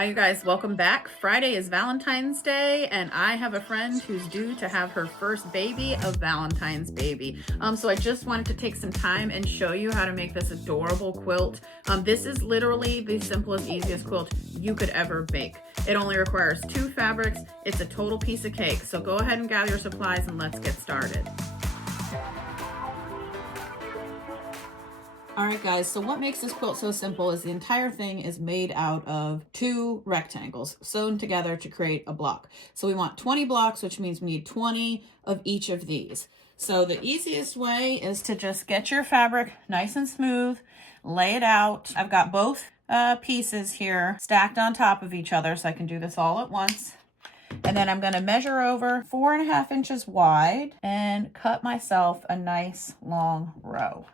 Hi you guys, welcome back. Friday is Valentine's Day and I have a friend who's due to have her first baby, a Valentine's baby. So I just wanted to take some time and show you how to make this adorable quilt. This is literally the simplest, easiest quilt you could ever make. It only requires 2 fabrics. It's a total piece of cake. So go ahead and gather your supplies and let's get started. All right guys, so what makes this quilt so simple is the entire thing is made out of 2 rectangles sewn together to create a block. So we want 20 blocks, which means we need 20 of each of these. So the easiest way is to just get your fabric nice and smooth, lay it out. I've got both pieces here stacked on top of each other, so I can do this all at once. And then I'm going to measure over 4.5 inches wide and cut myself a nice long row.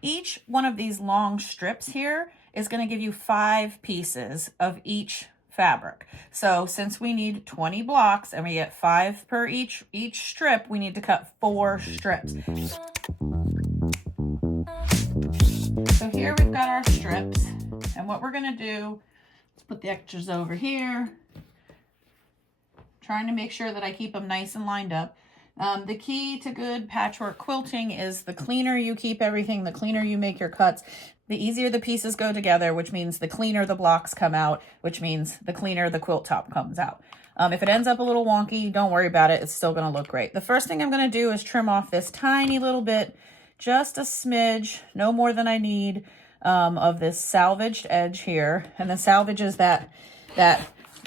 Each one of these long strips here is going to give you 5 pieces of each fabric. So since we need 20 blocks and we get 5 per each strip, we need to cut 4 strips. So here we've got our strips, and what we're going to do is put the extras over here, trying to make sure that I keep them nice and lined up. The key to good patchwork quilting is the cleaner you keep everything, the cleaner you make your cuts, the easier the pieces go together, which means the cleaner the blocks come out, which means the cleaner the quilt top comes out. If it ends up a little wonky, don't worry about it. It's still going to look great. The first thing I'm going to do is trim off this tiny little bit, just a smidge, no more than I need, of this salvaged edge here. And the salvage is that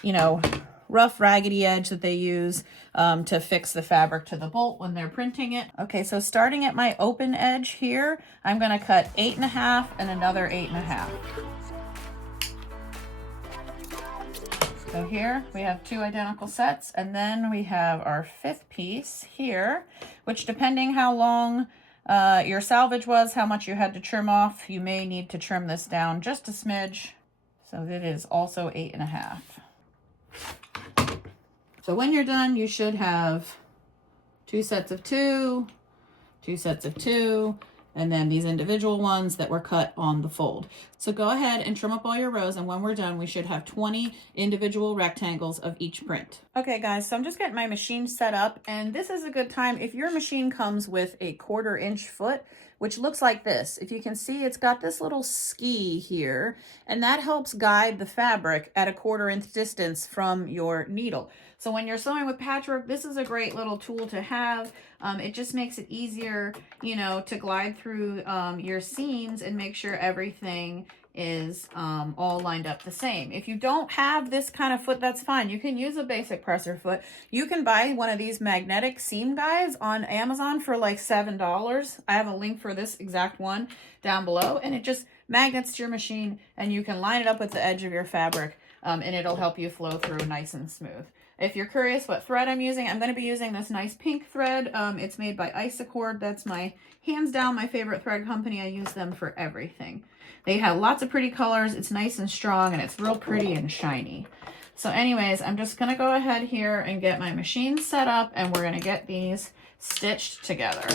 you know, rough raggedy edge that they use to fix the fabric to the bolt when they're printing it. Okay, so starting at my open edge here, I'm going to cut 8.5 and another 8.5. So here we have 2 identical sets, and then we have our 5th piece here, which depending how long your salvage was, how much you had to trim off, you may need to trim this down just a smidge. So that is also 8.5. So when you're done, you should have 2 sets of 2, 2 sets of 2, and then these individual ones that were cut on the fold. So go ahead and trim up all your rows, and when we're done, we should have 20 individual rectangles of each print. Okay guys, so I'm just getting my machine set up, and this is a good time. If your machine comes with a 1/4 inch foot, which looks like this, if you can see, it's got this little ski here, and that helps guide the fabric at a 1/4 inch distance from your needle. So when you're sewing with patchwork, this is a great little tool to have. It just makes it easier, you know, to glide through your seams and make sure everything is all lined up the same. If you don't have this kind of foot, that's fine. You can use a basic presser foot. You can buy one of these magnetic seam guides on Amazon for like $7. I have a link for this exact one down below, and it just magnets to your machine, and you can line it up with the edge of your fabric, and it'll help you flow through nice and smooth. If you're curious what thread I'm using, I'm going to be using this nice pink thread. It's made by Isacord. That's hands down my favorite thread company. I use them for everything. They have lots of pretty colors. It's nice and strong, and it's real pretty and shiny. So anyways, I'm just going to go ahead here and get my machine set up, and we're going to get these stitched together.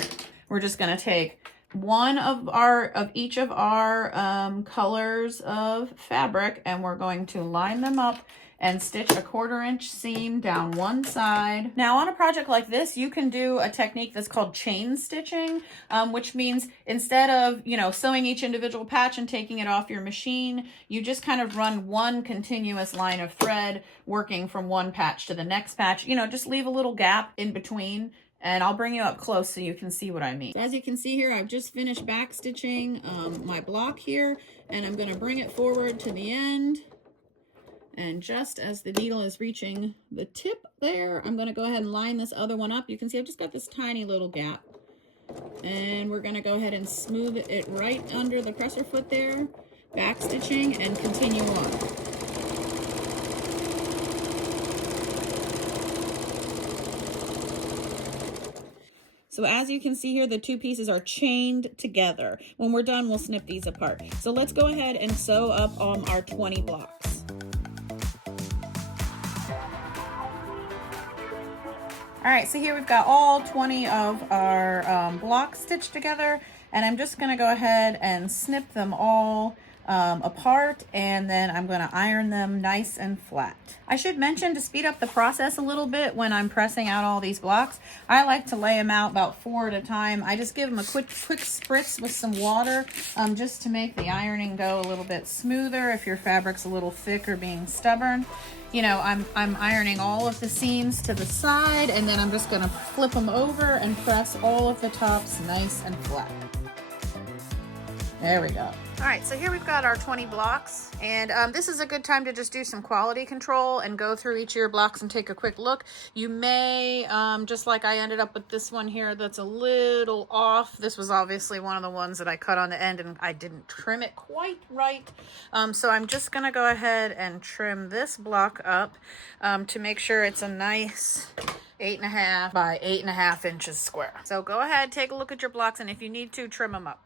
We're just going to take one of each of our colors of fabric, and we're going to line them up and stitch a 1/4 inch seam down one side. Now on a project like this, you can do a technique that's called chain stitching, which means instead of, you know, sewing each individual patch and taking it off your machine, you just kind of run one continuous line of thread working from one patch to the next patch. You know, just leave a little gap in between, and I'll bring you up close so you can see what I mean. As you can see here, I've just finished back stitching my block here, and I'm going to bring it forward to the end. And just as the needle is reaching the tip there, I'm going to go ahead and line this other one up. You can see I've just got this tiny little gap. And we're going to go ahead and smooth it right under the presser foot there, back stitching, and continue on. So as you can see here, the 2 pieces are chained together. When we're done, we'll snip these apart. So let's go ahead and sew up on our 20 blocks. All right, so here we've got all 20 of our blocks stitched together, and I'm just gonna go ahead and snip them all apart, and then I'm going to iron them nice and flat. I should mention, to speed up the process a little bit when I'm pressing out all these blocks, I like to lay them out about 4 at a time. I just give them a quick spritz with some water just to make the ironing go a little bit smoother if your fabric's a little thick or being stubborn. You know, I'm ironing all of the seams to the side, and then I'm just going to flip them over and press all of the tops nice and flat. There we go. All right, so here we've got our 20 blocks, and this is a good time to just do some quality control and go through each of your blocks and take a quick look. You may, just like I ended up with this one here that's a little off. This was obviously one of the ones that I cut on the end and I didn't trim it quite right. So I'm just gonna go ahead and trim this block up to make sure it's a nice 8.5 by 8.5 inches square. So go ahead, take a look at your blocks, and if you need to, trim them up.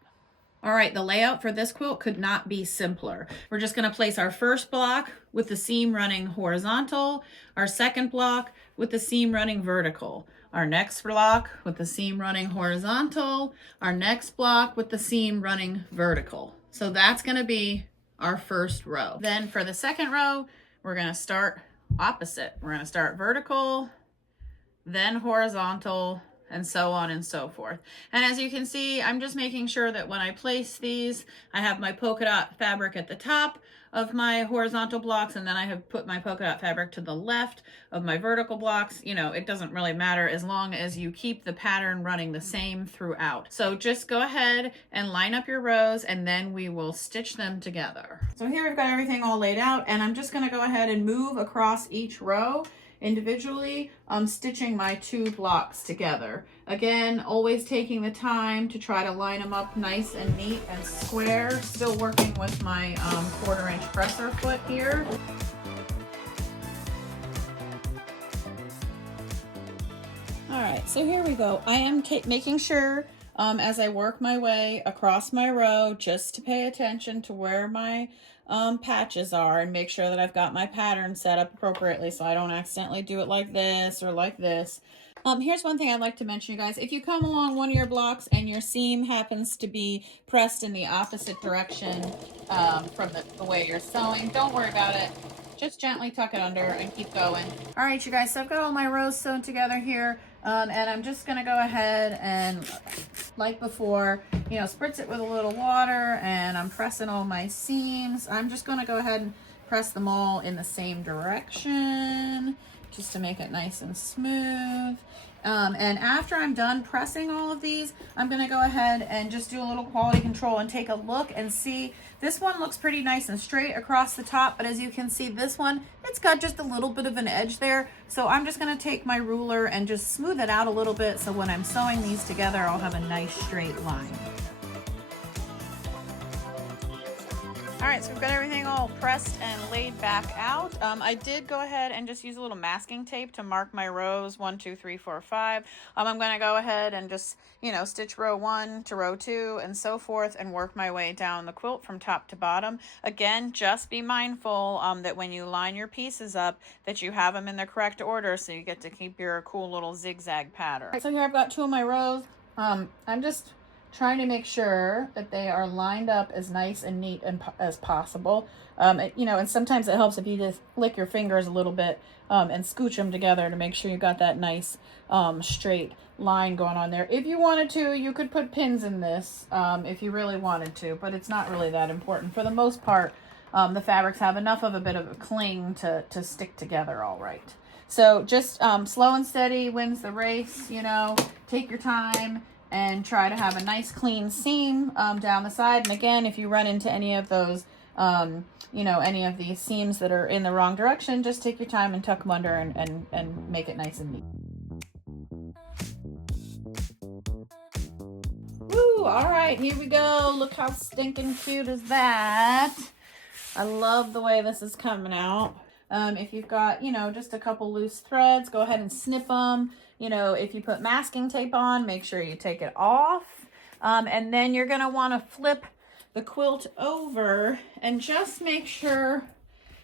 All right, the layout for this quilt could not be simpler. We're just gonna place our first block with the seam running horizontal, our second block with the seam running vertical, our next block with the seam running horizontal, our next block with the seam running vertical. So that's gonna be our first row. Then for the second row, we're gonna start opposite. We're gonna start vertical, then horizontal, and so on and so forth. And as you can see, I'm just making sure that when I place these, I have my polka dot fabric at the top of my horizontal blocks, and then I have put my polka dot fabric to the left of my vertical blocks. You know, it doesn't really matter as long as you keep the pattern running the same throughout. So just go ahead and line up your rows, and then we will stitch them together. So here we've got everything all laid out, and I'm just gonna go ahead and move across each row individually, stitching my 2 blocks together. Again, always taking the time to try to line them up nice and neat and square. Still working with my 1/4 inch presser foot here. All right, so here we go. I am making sure as I work my way across my row just to pay attention to where my patches are and make sure that I've got my pattern set up appropriately so I don't accidentally do it like this or like this. Here's one thing I'd like to mention, you guys. If you come along one of your blocks and your seam happens to be pressed in the opposite direction from the way you're sewing, don't worry about it. Just gently tuck it under and keep going. All right, you guys, so I've got all my rows sewn together here, and I'm just gonna go ahead and, like before, you know, spritz it with a little water, and I'm pressing all my seams. I'm just gonna go ahead and press them all in the same direction just to make it nice and smooth. And after I'm done pressing all of these, I'm gonna go ahead and just do a little quality control and take a look and see. This one looks pretty nice and straight across the top, but as you can see, this one, it's got just a little bit of an edge there. So I'm just gonna take my ruler and just smooth it out a little bit so when I'm sewing these together, I'll have a nice straight line. All right, so we've got everything all pressed and laid back out. I did go ahead and just use a little masking tape to mark my rows 1, 2, 3, 4, 5. I'm going to go ahead and just, you know, stitch row 1 to row 2 and so forth and work my way down the quilt from top to bottom. Again, just be mindful that when you line your pieces up that you have them in the correct order so you get to keep your cool little zigzag pattern. All right, so here I've got 2 of my rows. I'm just trying to make sure that they are lined up as nice and neat as possible. You know, and sometimes it helps if you just lick your fingers a little bit and scooch them together to make sure you got that nice straight line going on there. If you wanted to, you could put pins in this if you really wanted to, but it's not really that important. For the most part, the fabrics have enough of a bit of a cling to stick together all right. So just slow and steady wins the race, you know, take your time and try to have a nice clean seam down the side. And again, if you run into any of those, you know, any of these seams that are in the wrong direction, just take your time and tuck them under and make it nice and neat. Woo, all right, here we go. Look how stinking cute is that. I love the way this is coming out. If you've got, you know, just a couple loose threads, go ahead and snip them. You know, if you put masking tape on, make sure you take it off. And then you're going to want to flip the quilt over and just make sure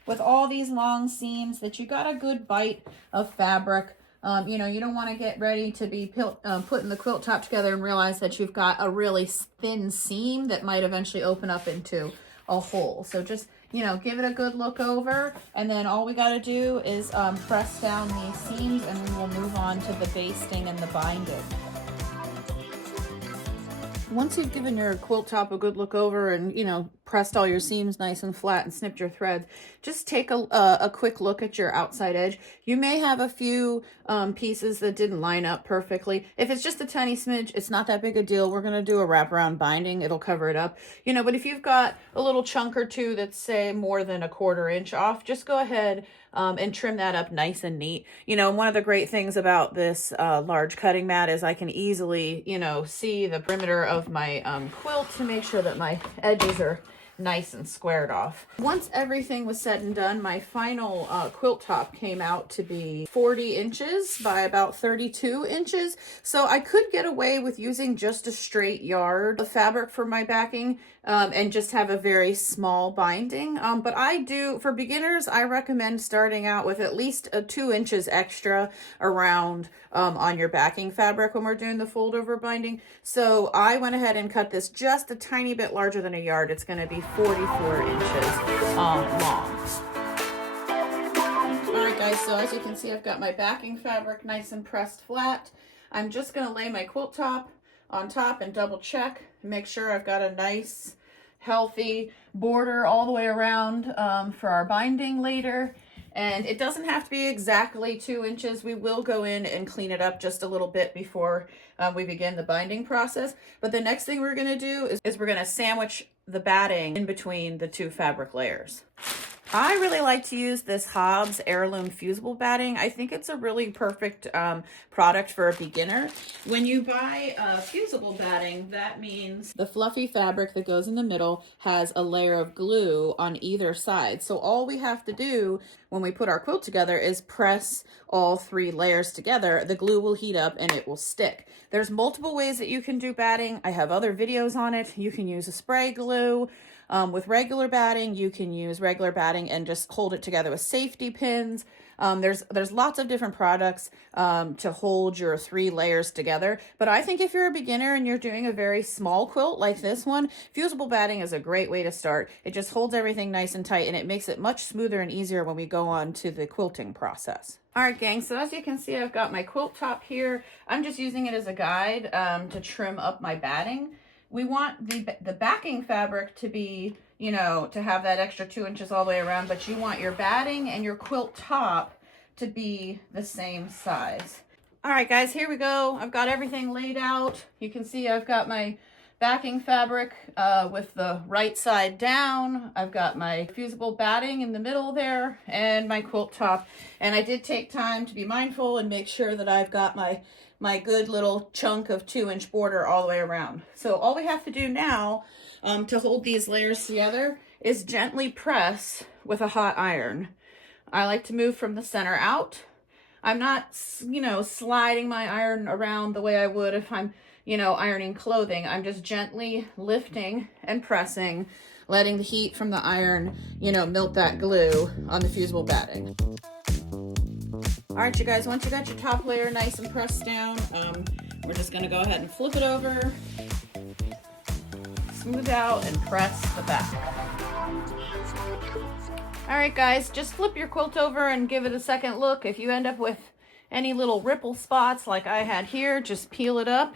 with all these long seams that you got a good bite of fabric. You know, you don't want to get ready to be putting the quilt top together and realize that you've got a really thin seam that might eventually open up into a hole. So just, you know, give it a good look over, and then all we got to do is press down these seams, and we will move on to the basting and the binding. Once you've given your quilt top a good look over and, you know, pressed all your seams nice and flat and snipped your threads, just take a quick look at your outside edge. You may have a few pieces that didn't line up perfectly. If it's just a tiny smidge, it's not that big a deal. We're going to do a wraparound binding. It'll cover it up. You know, but if you've got a little chunk or two that's, say, more than 1/4 inch off, just go ahead and trim that up nice and neat. You know, one of the great things about this large cutting mat is I can easily, you know, see the perimeter of my quilt to make sure that my edges are nice and squared off. Once everything was said and done, my final quilt top came out to be 40 inches by about 32 inches. So I could get away with using just a straight yard of fabric for my backing and just have a very small binding. But I do, for beginners, I recommend starting out with at least 2 inches extra around on your backing fabric when we're doing the fold over binding. So I went ahead and cut this just a tiny bit larger than a yard. It's going to be 44 inches long. All right, guys, so as you can see, I've got my backing fabric nice and pressed flat. I'm just going to lay my quilt top on top and double check and make sure I've got a nice, healthy border all the way around for our binding later. And it doesn't have to be exactly 2 inches. We will go in and clean it up just a little bit before we begin the binding process. But the next thing we're going to do is we're going to sandwich the batting in between the 2 fabric layers. I really like to use this Hobbs Heirloom Fusible Batting. I think it's a really perfect product for a beginner. When you buy fusible batting, that means the fluffy fabric that goes in the middle has a layer of glue on either side. So all we have to do when we put our quilt together is press all 3 layers together. The glue will heat up and it will stick. There's multiple ways that you can do batting. I have other videos on it. You can use a spray glue. With regular batting, you can use regular batting and just hold it together with safety pins. There's lots of different products to hold your 3 layers together. But I think if you're a beginner and you're doing a very small quilt like this one, fusible batting is a great way to start. It just holds everything nice and tight, and it makes it much smoother and easier when we go on to the quilting process. All right, gang, so as you can see, I've got my quilt top here. I'm just using it as a guide to trim up my batting. We want the backing fabric to be, you know, to have that extra 2 inches all the way around, but you want your batting and your quilt top to be the same size. All right, guys, here we go. I've got everything laid out. You can see I've got my backing fabric with the right side down. I've got my fusible batting in the middle there and my quilt top. And I did take time to be mindful and make sure that I've got my good little chunk of 2-inch border all the way around. So all we have to do now to hold these layers together is gently press with a hot iron. I like to move from the center out. I'm not, you know, sliding my iron around the way I would if I'm, you know, ironing clothing. I'm just gently lifting and pressing, letting the heat from the iron, you know, melt that glue on the fusible batting. All right, you guys, once you got your top layer nice and pressed down, we're just going to go ahead and flip it over, smooth out, and press the back. All right, guys, just flip your quilt over and give it a second look. If you end up with any little ripple spots like I had here, just peel it up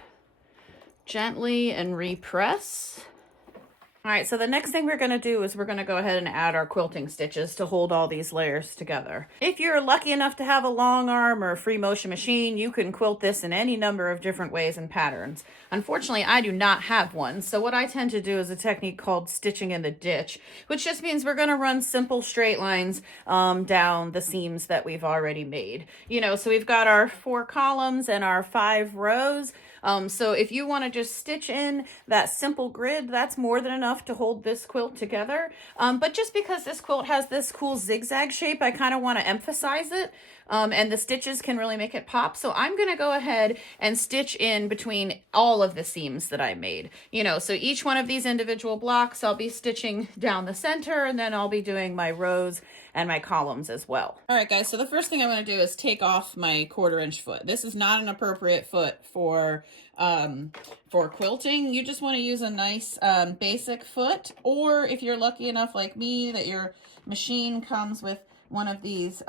gently and repress. All right, so the next thing we're going to do is we're going to go ahead and add our quilting stitches to hold all these layers together. If you're lucky enough to have a long arm or a free motion machine, you can quilt this in any number of different ways and patterns. Unfortunately, I do not have one, so what I tend to do is a technique called stitching in the ditch, which just means we're going to run simple straight lines down the seams that we've already made. You know, so we've got our 4 columns and our 5 rows. So if you want to just stitch in that simple grid, that's more than enough to hold this quilt together. But just because this quilt has this cool zigzag shape, I kind of want to emphasize it. And the stitches can really make it pop. So I'm going to go ahead and stitch in between all of the seams that I made. You know, so each one of these individual blocks, I'll be stitching down the center, and then I'll be doing my rows and my columns as well. All right, guys, so the first thing I'm going to do is take off my 1/4 inch foot. This is not an appropriate foot for quilting. You just want to use a nice basic foot, or if you're lucky enough like me that your machine comes with one of these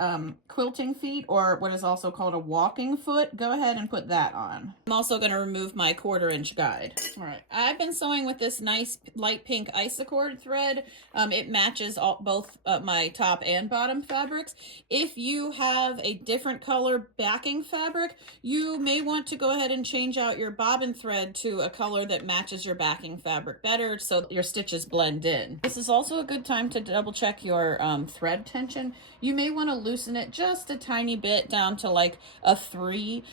quilting feet, or what is also called a walking foot, go ahead and put that on. I'm also going to remove my 1/4 inch guide. All right, I've been sewing with this nice light pink isocord thread. It matches both my top and bottom fabrics. If you have a different color backing fabric, you may want to go ahead and change out your bobbin thread to a color that matches your backing fabric better so your stitches blend in. This is also a good time to double check your thread tension. You may want to loosen it just a tiny bit down to like a 3.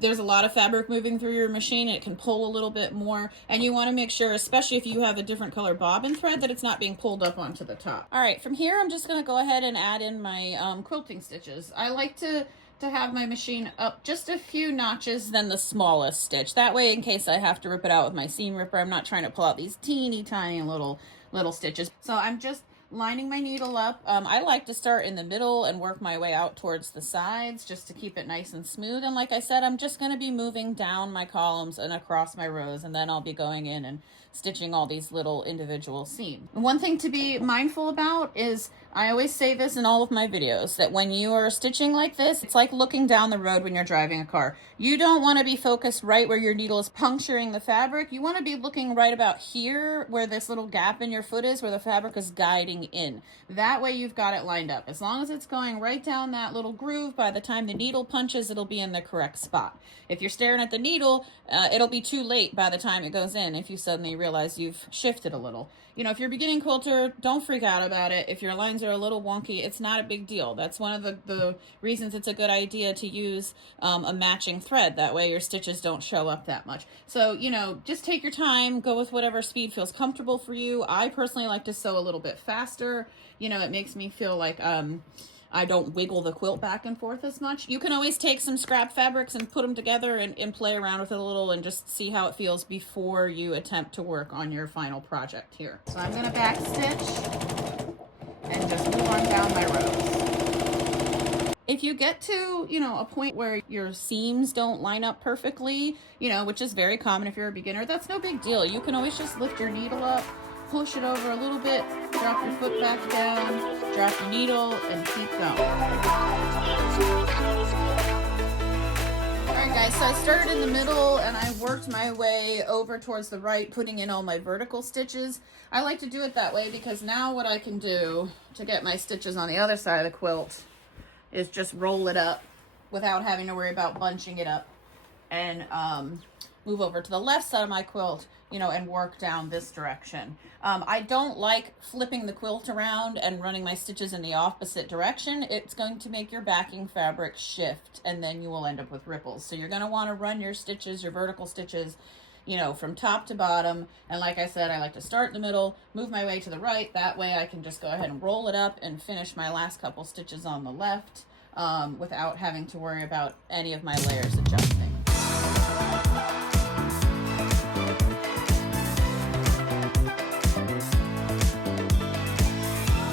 There's a lot of fabric moving through your machine. It can pull a little bit more, and you want to make sure, especially if you have a different color bobbin thread, that it's not being pulled up onto the top. All right, from here I'm just going to go ahead and add in my quilting stitches. I like to have my machine up just a few notches than the smallest stitch. That way, in case I have to rip it out with my seam ripper, I'm not trying to pull out these teeny tiny little stitches. So I'm just lining my needle up. I like to start in the middle and work my way out towards the sides just to keep it nice and smooth. And like I said, I'm just going to be moving down my columns and across my rows, and then I'll be going in and stitching all these little individual seams. One thing to be mindful about is, I always say this in all of my videos, that when you are stitching like this, it's like looking down the road when you're driving a car. You don't want to be focused right where your needle is puncturing the fabric. You want to be looking right about here where this little gap in your foot is, where the fabric is guiding in. That way you've got it lined up. As long as it's going right down that little groove, by the time the needle punches, it'll be in the correct spot. If you're staring at the needle, it'll be too late by the time it goes in if you suddenly realize you've shifted a little. You know, if you're a beginning quilter, don't freak out about it. If your lines are a little wonky, it's not a big deal. That's one of the reasons it's a good idea to use a matching thread. That way your stitches don't show up that much. So, you know, just take your time, go with whatever speed feels comfortable for you. I personally like to sew a little bit faster. You know, it makes me feel like I don't wiggle the quilt back and forth as much. You can always take some scrap fabrics and put them together and play around with it a little and just see how it feels before you attempt to work on your final project here. So I'm gonna back stitch and just move on down my rows. If you get to, you know, a point where your seams don't line up perfectly, you know, which is very common if you're a beginner, that's no big deal. You can always just lift your needle up, push it over a little bit, drop your foot back down, drop your needle, and keep going. Alright guys, so I started in the middle and I worked my way over towards the right, putting in all my vertical stitches. I like to do it that way because now what I can do to get my stitches on the other side of the quilt is just roll it up without having to worry about bunching it up, and move over to the left side of my quilt, you know, and work down this direction. I don't like flipping the quilt around and running my stitches in the opposite direction. It's going to make your backing fabric shift, and then you will end up with ripples. So you're going to want to run your stitches, your vertical stitches, you know, from top to bottom. And like I said, I like to start in the middle, move my way to the right. That way I can just go ahead and roll it up and finish my last couple stitches on the left without having to worry about any of my layers adjusting.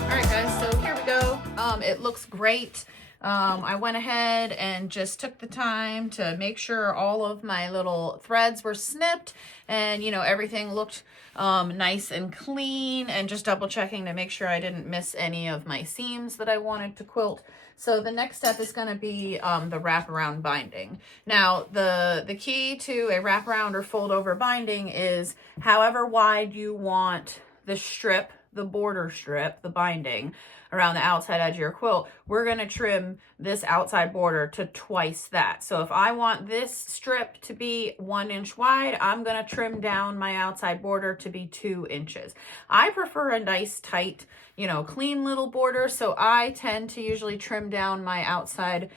Alright guys, so here we go. It looks great. I went ahead and just took the time to make sure all of my little threads were snipped and, you know, everything looked nice and clean, and just double checking to make sure I didn't miss any of my seams that I wanted to quilt. So the next step is going to be the wraparound binding. Now, the key to a wraparound or fold over binding is however wide you want the strip, the border strip, the binding around the outside edge of your quilt, we're going to trim this outside border to twice that. So if I want this strip to be 1 inch wide, I'm going to trim down my outside border to be 2 inches. I prefer a nice, tight, you know, clean little border, so I tend to usually trim down my outside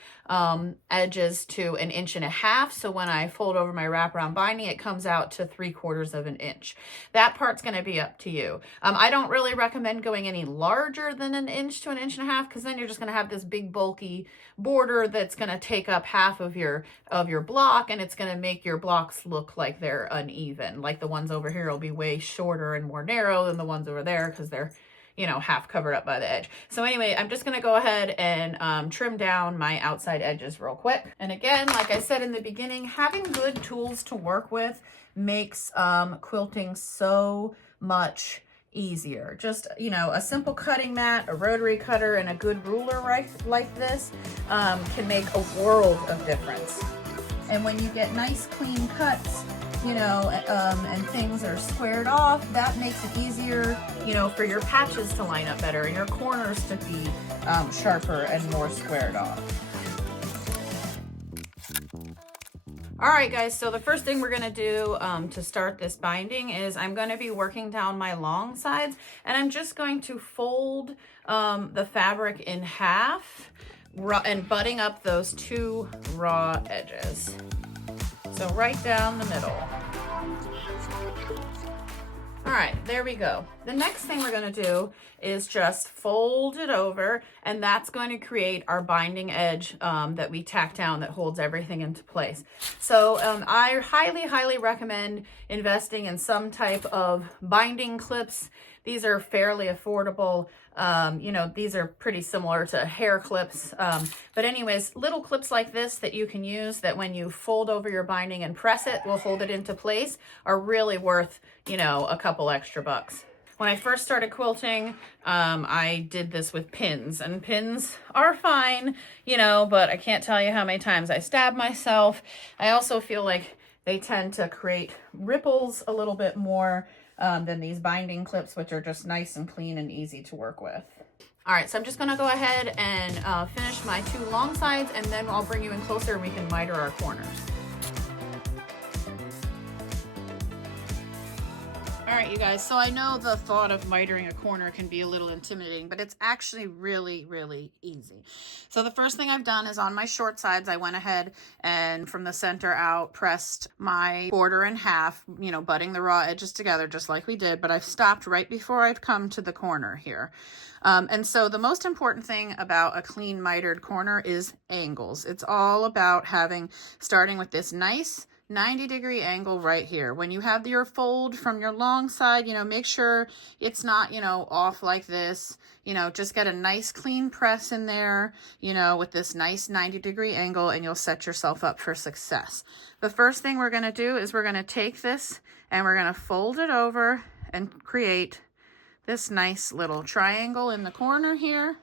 edges to 1.5 inches. So when I fold over my wraparound binding, it comes out to 3/4 of an inch. That part's going to be up to you. I don't really recommend going any larger than 1 inch to 1.5 inches, because then you're just going to have this big bulky border that's going to take up half of your block, and it's going to make your blocks look like they're uneven. Like the ones over here will be way shorter and more narrow than the ones over there because they're, you know, half covered up by the edge. So anyway, I'm just gonna go ahead and trim down my outside edges real quick. And again, like I said in the beginning, having good tools to work with makes quilting so much easier. Just, you know, a simple cutting mat, a rotary cutter, and a good ruler like this can make a world of difference. And when you get nice clean cuts, you know, and things are squared off, that makes it easier, you know, for your patches to line up better and your corners to be sharper and more squared off. All right, guys, so the first thing we're gonna do to start this binding is I'm gonna be working down my long sides, and I'm just going to fold the fabric in half and butting up those 2 raw edges. So right down the middle. All right, there we go. The next thing we're gonna do is just fold it over, and that's going to create our binding edge that we tack down that holds everything into place. So I highly recommend investing in some type of binding clips. These are fairly affordable. You know, these are pretty similar to hair clips. But anyways, little clips like this that you can use that when you fold over your binding and press it will hold it into place are really worth, you know, a couple extra bucks. When I first started quilting, I did this with pins, and pins are fine, you know, but I can't tell you how many times I stabbed myself. I also feel like they tend to create ripples a little bit more than these binding clips, which are just nice and clean and easy to work with. All right, so I'm just gonna go ahead and finish my 2 long sides, and then I'll bring you in closer and we can miter our corners. All right, you guys, so I know the thought of mitering a corner can be a little intimidating, but it's actually really easy. So the first thing I've done is on my short sides, I went ahead and from the center out, pressed my border in half, you know, butting the raw edges together just like we did, but I've stopped right before I've come to the corner here. And so the most important thing about a clean mitered corner is angles. It's all about starting with this nice 90-degree angle right here. When you have your fold from your long side, you know, make sure it's not, you know, off like this. You know, just get a nice clean press in there, you know, with this nice 90-degree angle, and you'll set yourself up for success. The first thing we're going to do is we're going to take this and we're going to fold it over and create this nice little triangle in the corner here.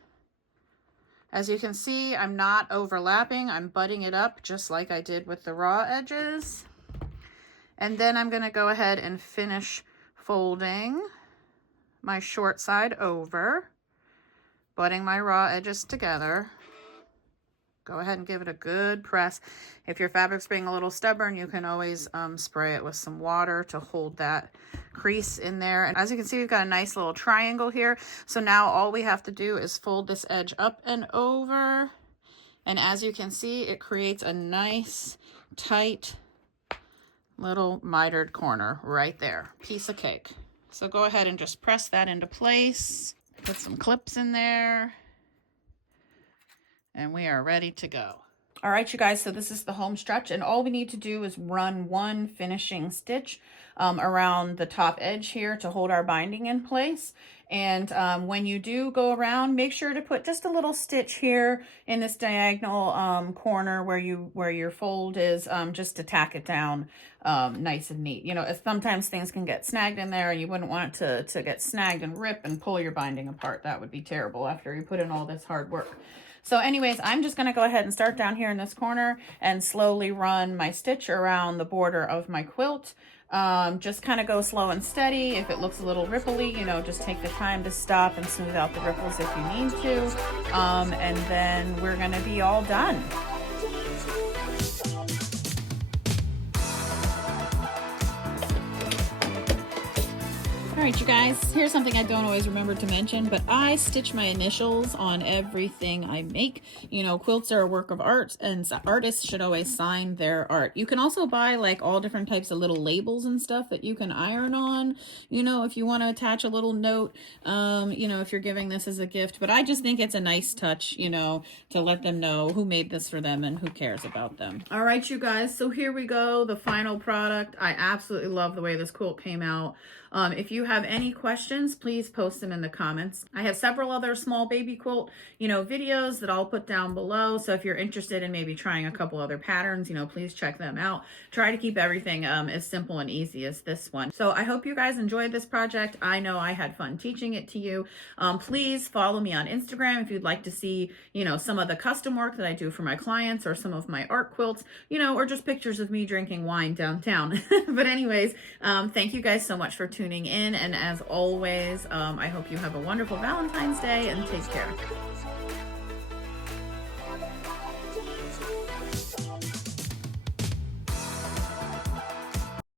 As you can see, I'm not overlapping. I'm butting it up just like I did with the raw edges. And then I'm going to go ahead and finish folding my short side over, butting my raw edges together. Go ahead and give it a good press. If your fabric's being a little stubborn, you can always spray it with some water to hold that crease in there. And as you can see, we've got a nice little triangle here. So now all we have to do is fold this edge up and over. And as you can see, it creates a nice, tight little mitered corner right there. Piece of cake. So go ahead and just press that into place. Put some clips in there. And we are ready to go. All right, you guys, so this is the home stretch, and all we need to do is run 1 finishing stitch around the top edge here to hold our binding in place. And when you do go around, make sure to put just a little stitch here in this diagonal corner where your fold is, just to tack it down nice and neat. You know, sometimes things can get snagged in there, and you wouldn't want it to get snagged and rip and pull your binding apart. That would be terrible after you put in all this hard work. So anyways, I'm just going to go ahead and start down here in this corner and slowly run my stitch around the border of my quilt. Just kind of go slow and steady. If it looks a little ripply, you know, just take the time to stop and smooth out the ripples if you need to. And then we're going to be all done. All right, you guys, here's something I don't always remember to mention, but I stitch my initials on everything I make. You know, quilts are a work of art, and artists should always sign their art. You can also buy like all different types of little labels and stuff that you can iron on, you know, if you want to attach a little note, you know, if you're giving this as a gift. But I just think it's a nice touch, you know, to let them know who made this for them and who cares about them. All right, you guys, so here we go, the final product. I absolutely love the way this quilt came out. If you have any questions, please post them in the comments. I have several other small baby quilt, videos that I'll put down below. So if you're interested in maybe trying a couple other patterns, please check them out. Try to keep everything as simple and easy as this one. So I hope you guys enjoyed this project. I know I had fun teaching it to you. Please follow me on Instagram if you'd like to see, some of the custom work that I do for my clients, or some of my art quilts, or just pictures of me drinking wine downtown. But anyways, thank you guys so much for tuning in. And as always, I hope you have a wonderful Valentine's Day, and take care.